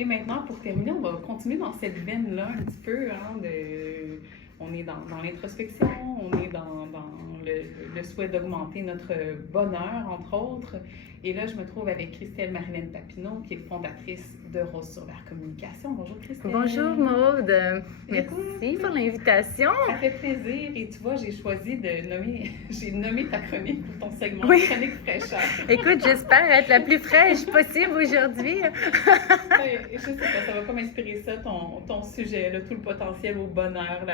Et maintenant, pour terminer, on va continuer dans cette veine-là un petit peu. On est dans l'introspection, on est dans le souhait d'augmenter notre bonheur, entre autres. Et là, je me trouve avec Christelle Marilène Papineau, qui est fondatrice de Rose sur Vert Communication. Bonjour Christelle. Bonjour Maude. Merci pour l'invitation. Ça fait plaisir. Et tu vois, j'ai nommé ta chronique pour ton segment Chronique fraîcheur. Écoute, j'espère être la plus fraîche possible aujourd'hui. Je sais pas, ça va comme inspirer ça, ton sujet, là, tout le potentiel au bonheur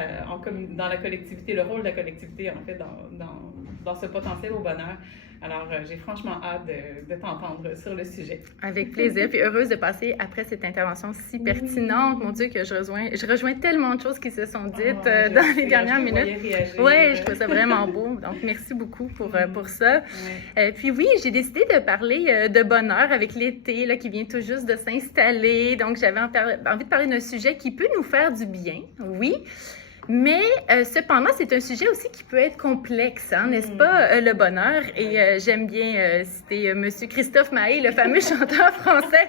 dans la collectivité, le rôle de la collectivité, en fait, dans ce potentiel au bonheur. Alors, j'ai franchement hâte de t'entendre sur le sujet. Avec plaisir, puis heureuse de passer après cette intervention si pertinente. Mon Dieu, que je rejoins tellement de choses qui se sont dites dans les dernières minutes. Oui, je trouve ça vraiment beau. Donc, merci beaucoup pour ça. Puis oui, j'ai décidé de parler de bonheur avec l'été là, qui vient tout juste de s'installer. Donc, j'avais envie de parler d'un sujet qui peut nous faire du bien, oui. Mais cependant, c'est un sujet aussi qui peut être complexe, hein, n'est-ce pas, le bonheur? Et j'aime bien citer Monsieur Christophe Maé, le fameux chanteur français.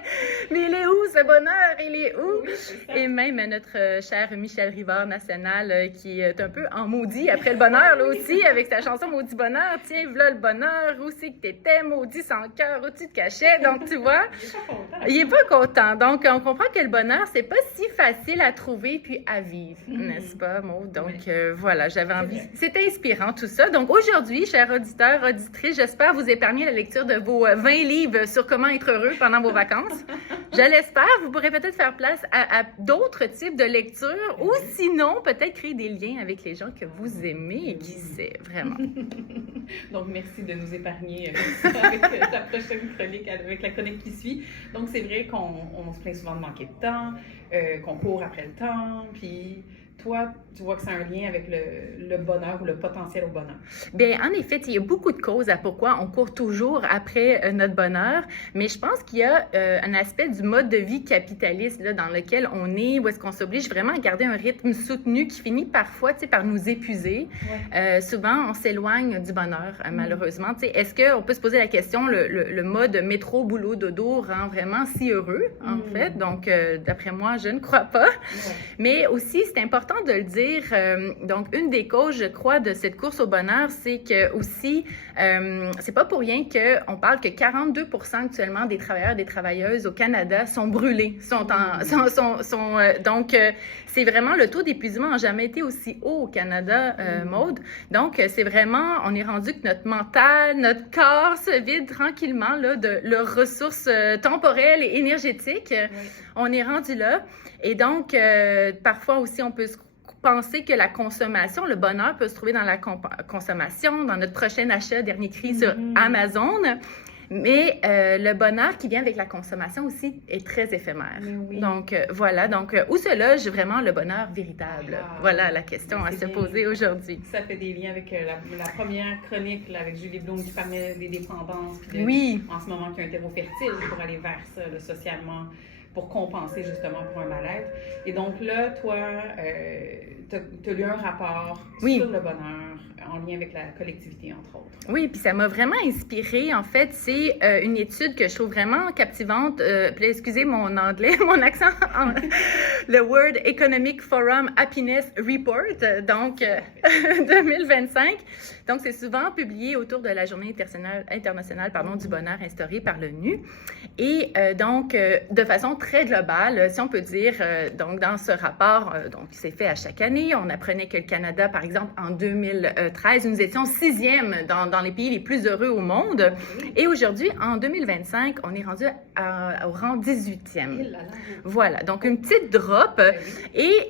Mais il est où ce bonheur? Il est où? Oui, et même notre cher Michel Rivard National, qui est un peu en maudit après le bonheur, là aussi, avec sa chanson Maudit bonheur. Tiens, voilà le bonheur, où c'est que t'étais, maudit sans cœur, où tu te cachais. Donc, tu vois, il est pas content. Donc, on comprend que le bonheur, c'est pas si facile à trouver puis à vivre, n'est-ce pas? Donc, voilà, j'avais envie. C'est inspirant tout ça. Donc, aujourd'hui, chers auditeurs, auditrices, j'espère vous épargner la lecture de vos 20 livres sur comment être heureux pendant vos vacances. Je l'espère. Vous pourrez peut-être faire place à d'autres types de lectures ou sinon, peut-être créer des liens avec les gens que vous aimez et qui sait, vraiment. Donc, merci de nous épargner avec ta prochaine chronique, avec la chronique qui suit. Donc, c'est vrai qu'on se plaint souvent de manquer de temps, qu'on court après le temps, puis... Toi, tu vois que c'est un lien avec le bonheur ou le potentiel au bonheur. Bien, en effet, il y a beaucoup de causes à pourquoi on court toujours après notre bonheur, mais je pense qu'il y a un aspect du mode de vie capitaliste là, dans lequel on est, où est-ce qu'on s'oblige vraiment à garder un rythme soutenu qui finit parfois par nous épuiser. Souvent, on s'éloigne du bonheur, malheureusement. Est-ce qu'on peut se poser la question, le mode métro, boulot, dodo rend vraiment si heureux, en fait? Donc, d'après moi, je ne crois pas. Mais aussi, c'est important de le dire. Donc, une des causes, je crois, de cette course au bonheur, c'est que aussi, c'est pas pour rien qu'on parle que 42% actuellement des travailleurs et des travailleuses au Canada sont brûlés, donc, c'est vraiment le taux d'épuisement n'a jamais été aussi haut au Canada, Maude. Donc, c'est vraiment, on est rendu que notre mental, notre corps se vide tranquillement là, de leurs ressources temporelles et énergétiques. On est rendu là. Et donc, parfois aussi, on peut se penser que la consommation, le bonheur peut se trouver dans la consommation, dans notre prochain achat, dernier cri sur Amazon. Mais le bonheur qui vient avec la consommation aussi est très éphémère. Donc, voilà. Donc, où se loge vraiment le bonheur véritable? Voilà la question à se poser aujourd'hui. Ça fait des liens avec la première chronique là, avec Julie Bloom qui parlait des dépendances. En ce moment, qui a un terreau fertile pour aller vers ça, là, socialement, pour compenser justement pour un mal-être. Et donc là, toi, tu as lu un rapport sur le bonheur en lien avec la collectivité, entre autres. Oui, puis ça m'a vraiment inspirée. En fait, c'est une étude que je trouve vraiment captivante. Excusez mon anglais, mon accent. Le World Economic Forum Happiness Report, donc 2025. Donc, c'est souvent publié autour de la Journée internationale du bonheur instaurée par l'ONU. Et donc, de façon très globale, si on peut dire, donc dans ce rapport, donc qui s'est fait à chaque année, on apprenait que le Canada, par exemple, en 2013, nous étions 6e dans les pays les plus heureux au monde. Et aujourd'hui, en 2025, on est rendu au rang 18e. Voilà, donc une petite drop. Et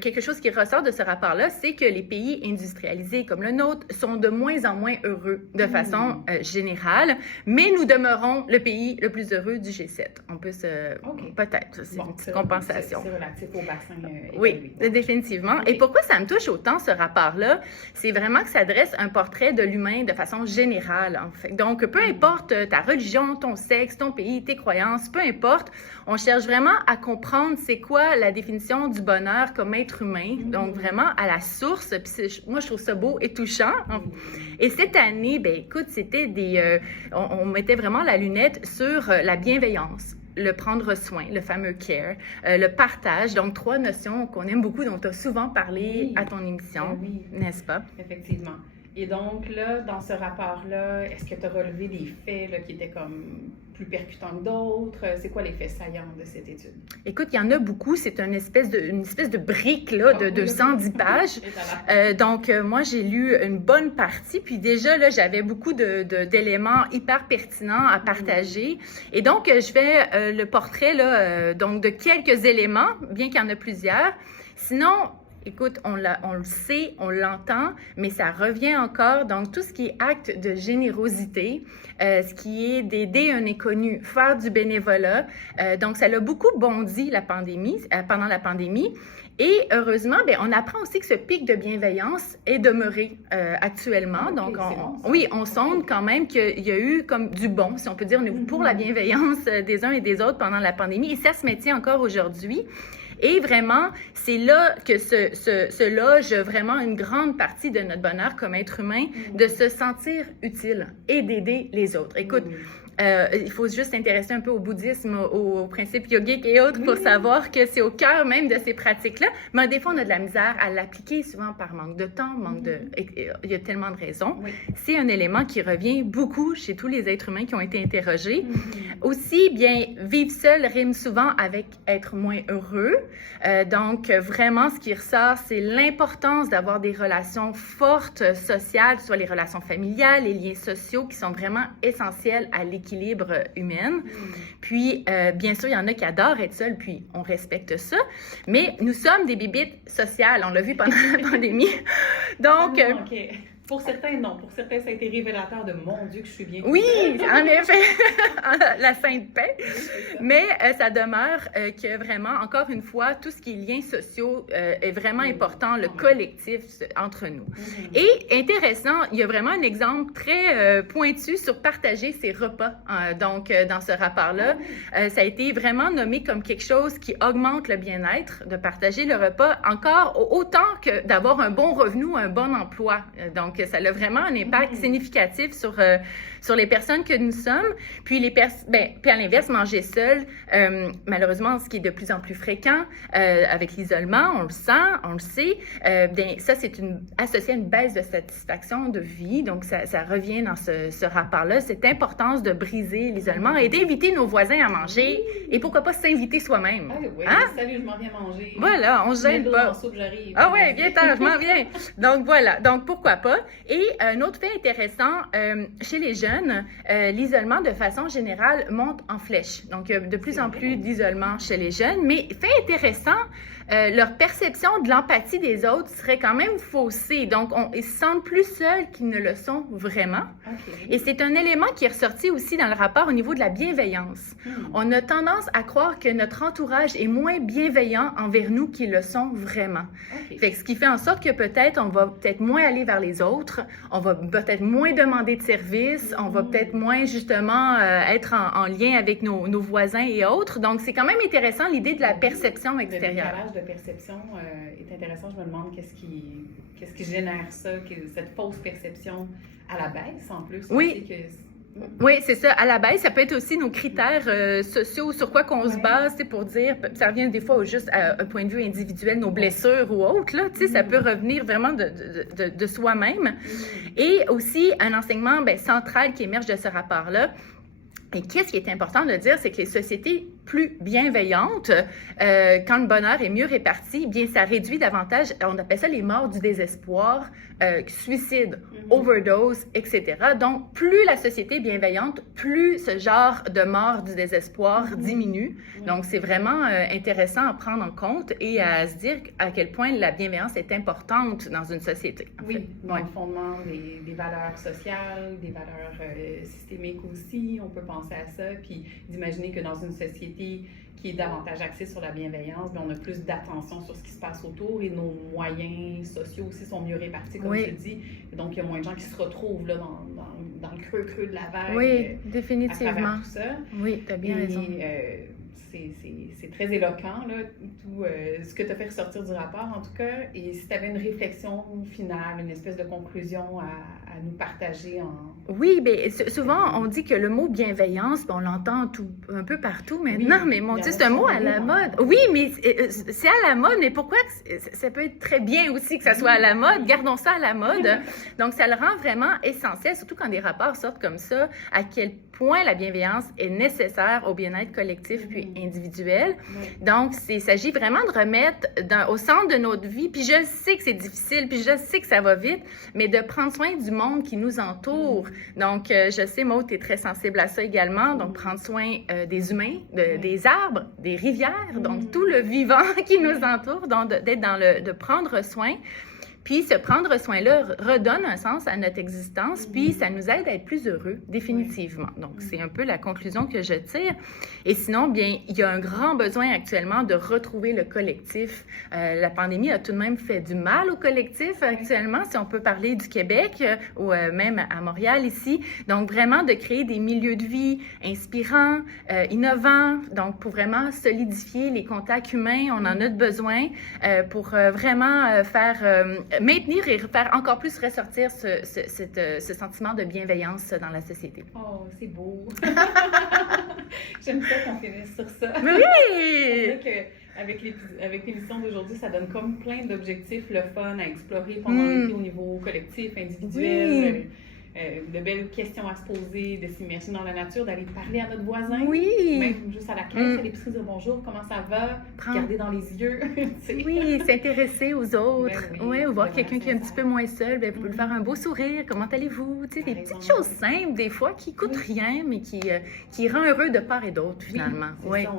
quelque chose qui ressort de ce rapport-là, c'est que les pays industrialisés comme le nôtre sont de moins en moins heureux de façon générale, mais nous demeurons le pays le plus heureux du G7. On peut peut-être, c'est une petite compensation. C'est relatif au bassin oui, définitivement. Et pourquoi ça me touche autant, ce rapport-là? C'est vraiment que ça dresse un portrait de l'humain de façon générale, en fait. Donc, peu importe ta religion, ton sexe, ton pays, tes croyances, peu importe, on cherche vraiment à comprendre c'est quoi la définition du bonheur comme être humain. Donc, vraiment à la source. Puis moi, je trouve ça beau et touchant. Et cette année, ben écoute, c'était on mettait vraiment la lunette sur la bienveillance, le prendre soin, le fameux care, le partage, donc 3 notions qu'on aime beaucoup, dont tu as souvent parlé à ton émission, n'est-ce pas? Effectivement. Et donc, là, dans ce rapport-là, est-ce que tu as relevé des faits là, qui étaient comme plus percutants que d'autres? C'est quoi les faits saillants de cette étude? Écoute, il y en a beaucoup. C'est une espèce de brique là, de 210 pages. Donc, moi, j'ai lu une bonne partie. Puis déjà, là, j'avais beaucoup d'éléments hyper pertinents à partager. Et donc, je fais le portrait là, donc de quelques éléments, bien qu'il y en a plusieurs. Sinon, écoute, on le sait, on l'entend, mais ça revient encore. Donc, tout ce qui est acte de générosité, ce qui est d'aider un inconnu, faire du bénévolat. Donc, ça l'a beaucoup bondi pendant la pandémie. Et heureusement, bien, on apprend aussi que ce pic de bienveillance est demeuré actuellement. Donc, on sonde quand même qu'il y a eu comme du bon, si on peut dire, pour la bienveillance des uns et des autres pendant la pandémie. Et ça se maintient encore aujourd'hui. Et vraiment, c'est là que se loge vraiment une grande partie de notre bonheur comme être humain, de se sentir utile et d'aider les autres. Écoute, il faut juste s'intéresser un peu au bouddhisme, aux principes yogiques et autres pour savoir que c'est au cœur même de ces pratiques-là. Mais des fois, on a de la misère à l'appliquer, souvent par manque de temps, il y a tellement de raisons. C'est un élément qui revient beaucoup chez tous les êtres humains qui ont été interrogés. Aussi, bien, vivre seul rime souvent avec être moins heureux. Donc, vraiment, ce qui ressort, c'est l'importance d'avoir des relations fortes, sociales, soit les relations familiales, les liens sociaux qui sont vraiment essentiels à l'équilibre humaine. Puis, bien sûr, il y en a qui adorent être seuls, puis on respecte ça. Mais nous sommes des bébites sociales, on l'a vu pendant la pandémie. Donc... Pour certains, non. Pour certains, ça a été révélateur de mon Dieu que je suis bien. Oui, en effet, la sainte paix. Mais ça demeure que vraiment, encore une fois, tout ce qui est liens sociaux est vraiment important, le collectif entre nous. Et intéressant, il y a vraiment un exemple très pointu sur partager ses repas. Donc, dans ce rapport-là, ça a été vraiment nommé comme quelque chose qui augmente le bien-être, de partager le repas, encore autant que d'avoir un bon revenu, un bon emploi. Donc, ça a vraiment un impact significatif sur les personnes que nous sommes. Puis, puis à l'inverse, manger seul, malheureusement, ce qui est de plus en plus fréquent avec l'isolement, on le sent, on le sait, bien, ça, c'est associé à une baisse de satisfaction de vie. Donc, ça revient dans ce rapport-là, cette importance de briser l'isolement et d'inviter nos voisins à manger et pourquoi pas s'inviter soi-même. Salut, je m'en viens manger. Voilà, on se gêne pas. J'arrive. Ah ouais, viens-t'en, je m'en viens. Donc, voilà. Donc, pourquoi pas. Et un autre fait intéressant, chez les jeunes, l'isolement, de façon générale, monte en flèche. Donc, il y a de plus en plus d'isolement chez les jeunes. Mais fait intéressant, leur perception de l'empathie des autres serait quand même faussée. Donc, ils se sentent plus seuls qu'ils ne le sont vraiment. Et c'est un élément qui est ressorti aussi dans le rapport au niveau de la bienveillance. On a tendance à croire que notre entourage est moins bienveillant envers nous qu'ils le sont vraiment. Fait que ce qui fait en sorte que peut-être on va peut-être moins aller vers les autres, on va peut-être moins demander de services, on va peut-être moins justement être en lien avec nos voisins et autres. Donc, c'est quand même intéressant l'idée de la perception extérieure. Le décalage de perception est intéressant. Je me demande qu'est-ce qui génère ça, cette fausse perception à la baisse en plus. Oui, c'est ça. À la baisse, ça peut être aussi nos critères sociaux, sur quoi qu'on se base, pour dire, ça revient des fois juste à un point de vue individuel, nos blessures ou autres, là, ça peut revenir vraiment de soi-même. Et aussi, un enseignement central qui émerge de ce rapport-là. Et qu'est-ce qui est important de dire, c'est que les sociétés plus bienveillantes, quand le bonheur est mieux réparti, bien, ça réduit davantage, on appelle ça les morts du désespoir, suicide, overdose, etc. Donc, plus la société est bienveillante, plus ce genre de mort du désespoir diminue. Donc, c'est vraiment intéressant à prendre en compte et à se dire à quel point la bienveillance est importante dans une société. Dans le fondement des valeurs sociales, des valeurs systémiques aussi, on peut penser à ça, puis d'imaginer que dans une société qui est davantage axée sur la bienveillance, bien, on a plus d'attention sur ce qui se passe autour et nos moyens sociaux aussi sont mieux répartis, comme tu dis. Et donc, il y a moins de gens qui se retrouvent là, dans le creux de la vague. Oui, définitivement. À travers tout ça. Oui, tu as bien raison. c'est très éloquent, là, tout ce que tu as fait ressortir du rapport, en tout cas. Et si tu avais une réflexion finale, une espèce de conclusion à nous partager en... Oui, bien, souvent, on dit que le mot bienveillance, on l'entend un peu partout maintenant, oui, mais mon Dieu, c'est un mot à la mode. Oui, mais c'est à la mode, mais pourquoi ça peut être très bien aussi que ça soit à la mode? Gardons ça à la mode. Donc, ça le rend vraiment essentiel, surtout quand des rapports sortent comme ça, à quel point la bienveillance est nécessaire au bien-être collectif puis individuel. Donc, il s'agit vraiment de remettre au centre de notre vie, puis je sais que c'est difficile, puis je sais que ça va vite, mais de prendre soin du monde qui nous entoure. Donc, je sais, Maud, tu es très sensible à ça également, donc prendre soin des humains, des arbres, des rivières, donc tout le vivant qui nous entoure, donc de prendre soin. Puis, ce prendre soin-là redonne un sens à notre existence, puis ça nous aide à être plus heureux, définitivement. Donc, c'est un peu la conclusion que je tire. Et sinon, bien, il y a un grand besoin actuellement de retrouver le collectif. La pandémie a tout de même fait du mal au collectif actuellement, si on peut parler du Québec ou même à Montréal ici. Donc, vraiment de créer des milieux de vie inspirants, innovants, donc pour vraiment solidifier les contacts humains. On en a besoin pour vraiment maintenir et faire encore plus ressortir ce sentiment de bienveillance dans la société. Oh, c'est beau! J'aime ça qu'on finisse sur ça. Oui! Avec l'émission d'aujourd'hui, ça donne comme plein d'objectifs, le fun à explorer pendant l'été au niveau collectif, individuel. Oui. De belles questions à se poser, de s'immerger dans la nature, d'aller parler à notre voisin. Oui. Même juste à la caisse, à l'épicerie, dire bonjour, comment ça va? Regarder dans les yeux. Oui, s'intéresser aux autres. Ben oui, ou voir quelqu'un qui est un petit peu moins seul, ben, vous pouvez lui faire un beau sourire. Comment allez-vous? Tu sais, des petites choses simples, des fois, qui coûtent rien, mais qui rend heureux de part et d'autre, finalement. Oui, ça,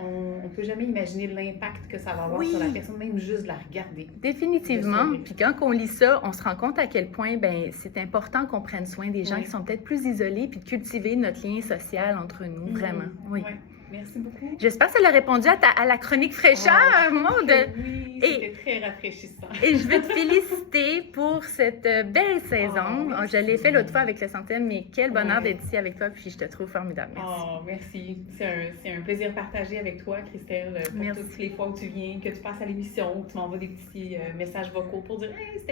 on ne peut jamais imaginer l'impact que ça va avoir sur la personne, même juste de la regarder. Définitivement. Puis quand on lit ça, on se rend compte à quel point ben, c'est important qu'on prenne soin des gens qui sont peut-être plus isolés, puis de cultiver notre lien social entre nous, vraiment. Oui. Merci beaucoup. J'espère que ça a répondu à la chronique fraîcheur, Maud. Oui, c'était très rafraîchissant. Et je veux te féliciter pour cette belle saison. Je l'ai fait l'autre fois avec le Centenaire, mais quel bonheur d'être ici avec toi, puis je te trouve formidable. Merci. Merci. C'est un plaisir partagé avec toi, Christelle, pour toutes les fois où tu viens, que tu passes à l'émission, où tu m'envoies des petits messages vocaux pour dire « Hey, c'était